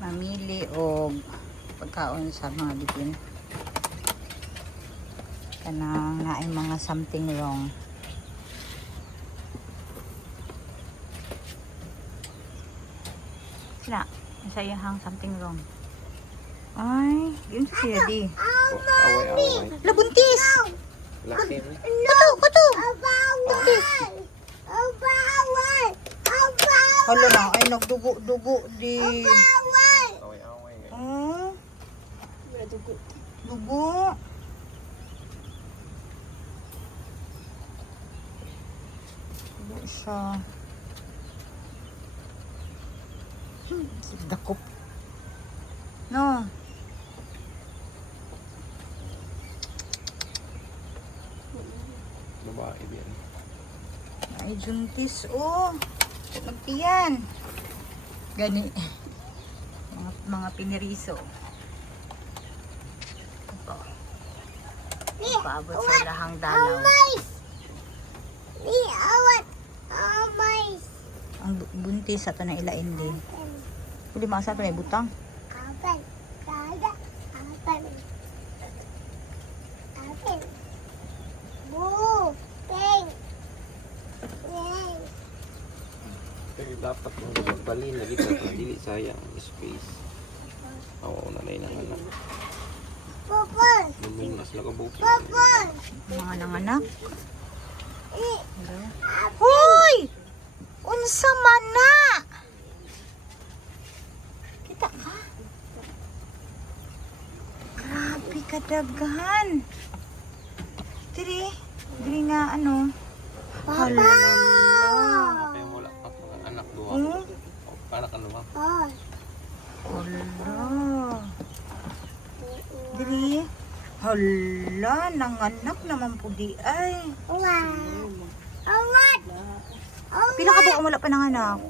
mamili og pagkaon sa mga bitin. Kanang naay mga something wrong. Sina, masayahang something wrong. Ay, yun siya di. Away-away. Labuntis! Laki mo. Kuto! Buntis! Hala na, ay nagdugo-dugo di. Away-away. Oh, Dugo. dugo. Dugo siya. Dakop. No. Babae din. Ay, juntis. Oh. Magtiyan. Gani. Mga piniriso. Ito. Paabot sa lahang dalaw. Ang buntis ato na ilain din. Hindi makasa ito na ibutang. Pero dapat mo balin lagi sa dili sayang space. Oo na lang ang anak. Luminas lang ka buki. Mga nanganak. Hoy! Unsa man na? Kita ka? Grabe kadaghan. Diri nga ano. Hala. Kaya wala pa mga anak duha. Hmm? Anak ano ba? Hala. Diri. Hala, nanganak naman po di ay. Pila ka ba wala pa nanganak?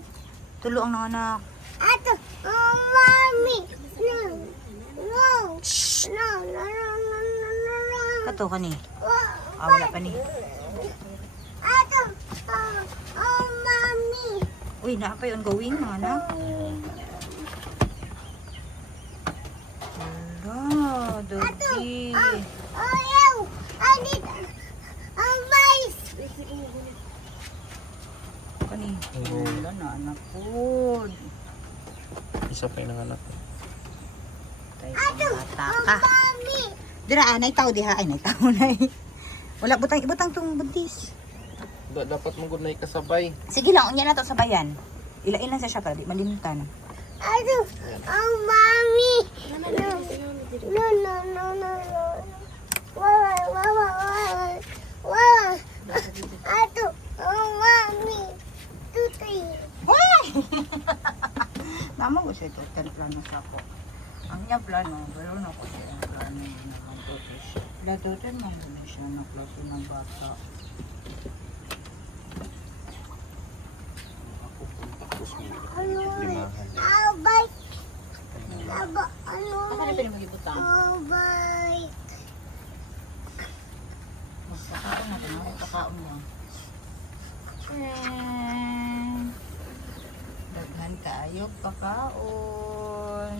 Tulo ang nanganak. Kato ka ni. Wala pa ni. Uy, na pa yun going mga anak. Hala, dodi. Kani. Wala na anak po. Isa pa yung anak. Tayo bata ka. Dira, anay tao diha. Ay, nay tao na Wala, ibutang tong buntis. Dapat mo gud na ikasabay. Sige lang, unya na to sa bayan. Ilain lang siya para di malimtan. Why? Mama ko siya ito, plano sa ako. Ang niya plano, pero na ko siya ang plano niya na magtuto siya. Latutin mo na siya na klase ng bata. Ako tapos mo limahan. Ano na pinag-ibutang? Magkakaon na din, magkakaon mo. Daghan kaayo pakaon.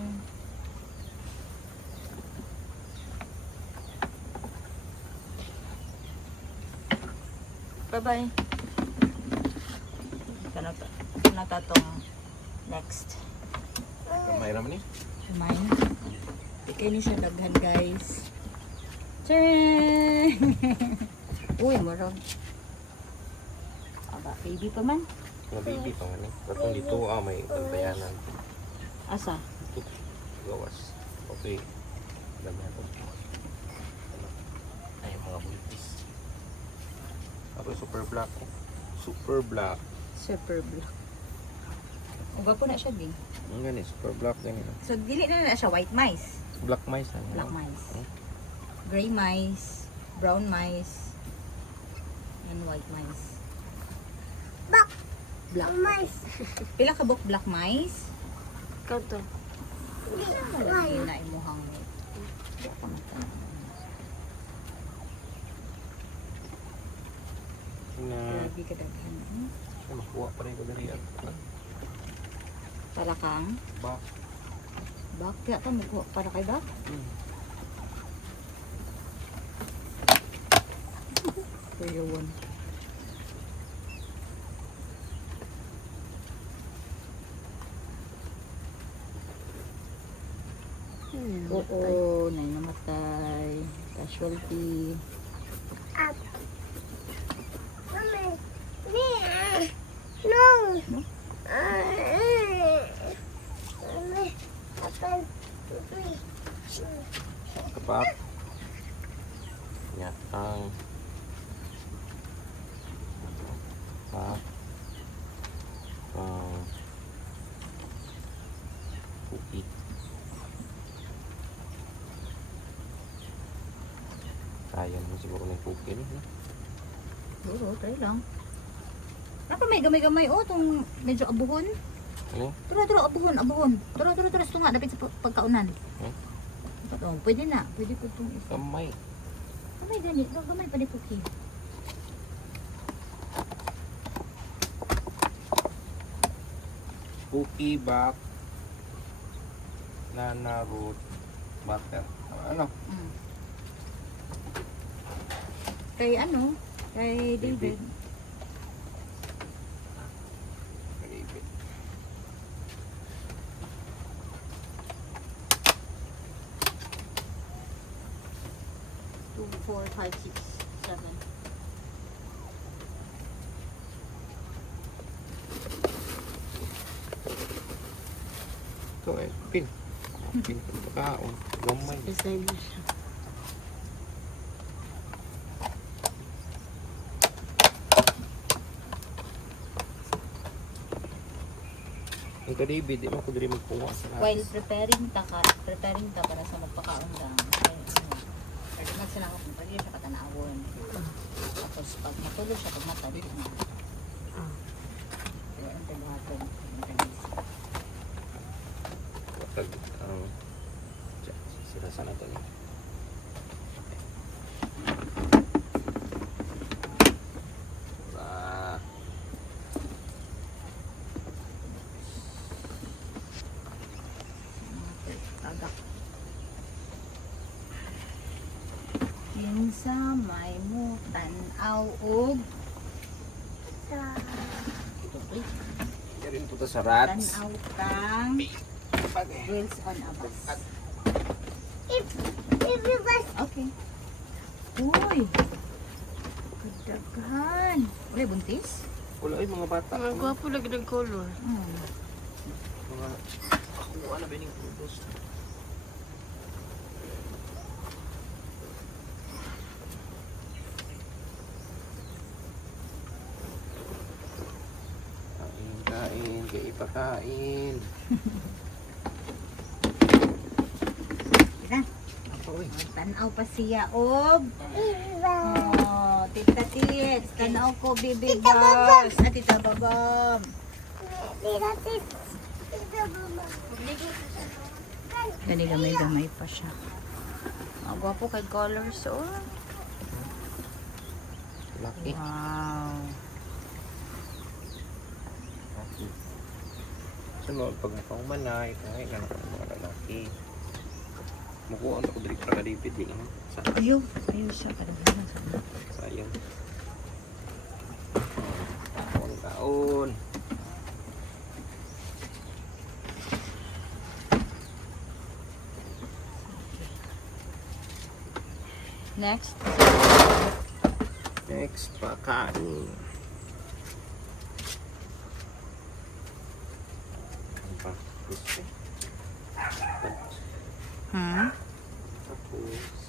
Bye-bye. Natatong next. May raman ni. Kumain. Ikay ni siya daghan guys. Tcharam! Uy, marang. Aba, baby pa man. Mga baby pa man eh. Katong dito may bantayanan. Asa? Ito. Gawas. Okay. Dami ako. Ay, mga buntis. Ako super black. Super black. Super black. Uga po na siya, Bing. Ang gani, super black gani. So, dili na siya white mice. Black mice na. Black mice. Gray mice. Brown mice. And white mice. Black mice. Pila ka buk black mice? Kanto. Malaki na imuhang Na Grabe ka daghan. makuha pa rin ko dari at Para kang ba Bakya ka mo para kay Bak? Kuyawan. Oo, namatay. Casualty. Kapak. Ya, ang pak. Puki. Kaya naman siguro ng puki no? Oo, try lang. Ako may gamay-gamay itong medyo abuhon. Ano? Turo, abuhon. Turo, ito nga, dapat sa pagkaunan. Oo, pwede na. Pwede po itong isa. Kamay. Gamay ganit. Gamay pa di puki. Puki, bak. Nana, root, butter. Ano? Kay ano? Kay David. David. Two, 4, 5, 6, 7. Ito eh, pin. Pin pa pagkaon. Gamay. Design na siya. Ang ka David, di mo ko diri magkuha sa lahat. While preparing ta para sa magpakaon lang. Kaya ano, pwede magsinakot ng pwede siya katanawon. Tapos pag matulog siya, pag matalik na. Kaya ang taluhaton. Pag, sila sana to niya. Ah, Tagak. Kinsa may mutan aw og tutoy. rin po to sa rats. Tanaw kang Pag- wheels on a bus. Okay. Uy. Kadaghan. Uy, buntis? Wala ay mga bata. Mga gwapo lagi ng color. Mga kuha na ba yung prutos? Kain, kaya ipakain. Tira. Ako eh. Tanaw pa siya og oh, Tita Tits, tanaw ko baby boss. At Tita Babam. Gani gamay pa siya. Ang gwapo kay colors oh. Laki. Wow. Sunod, pag makahumanay, kahit nga mga lalaki. Mukuha ako diri para David din. Ayaw siya kadaghan sa. Sayang. Taon. Next. Next, pakain. Ano pa? Gusto. Hmm? Tapos,